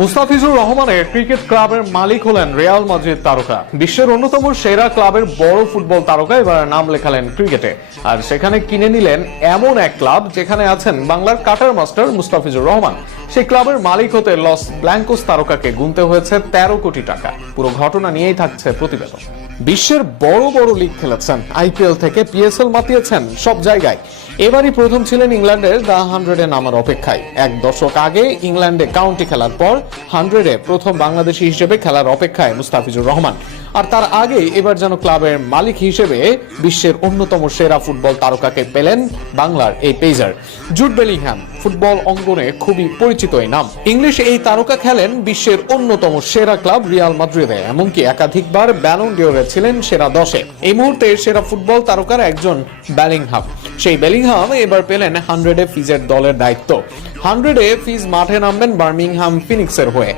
মুস্তাফিজুর রহমানের ক্রিকেট ক্লাবের মালিক হলেন রিয়াল মাদ্রিদ তারকা। বিশ্বের অন্যতম সেরা ক্লাবের বড় ফুটবল তারকা এবার নাম লেখালেন ক্রিকেটে, আর সেখানে কিনে নিলেন এমন এক ক্লাব যেখানে আছেন বাংলার কাটার মাস্টার মুস্তাফিজুর রহমান। সেই ক্লাবের মালিক হতে লস ব্ল্যাঙ্কোস তারকাকে গুনতে হয়েছে 13 কোটি টাকা। পুরো ঘটনা নিয়েই থাকছে প্রতিবেদন। বিশ্বের বড় বড় লিগ খেলেছেন, আইপিএল থেকে পিএসএল মাতিয়েছেন, সব জায়গায়। এবারই প্রথম ছিলেন ইংল্যান্ডের দ্য 100-এ নামার অপেক্ষায়। এক দশক আগে ইংল্যান্ডে কাউন্টি খেলার পর 100-এ প্রথম বাংলাদেশি হিসেবে খেলার অপেক্ষায় মুস্তাফিজুর রহমান। আর তার আগে এবার যেন ক্লাবের মালিক হিসেবে বিশ্বের অন্যতম সেরা ফুটবল তারকাকে পেলেন বাংলার এই পেসার জুড বেলিংহ্যাম। ফুটবল অঙ্গনে খুবই পরিচিত এই নাম। ইংলিশ এই তারকা খেলেন বিশ্বের অন্যতম সেরা ক্লাব রিয়াল মাদ্রিদে, এমনকি একাধিকবার ব্যালন ডিওরে ছিলেন সেরা 10-এ। এই মুহূর্তে সেরা ফুটবল তারকার একজন বেলিংহাম। সেই বেলিংহাম এবার পেলেন 100-এ ফিজের দলের দায়িত্ব। 100-এ ফিজ মাঠে নামবেন বার্মিংহাম ফিনিক্সের হয়ে।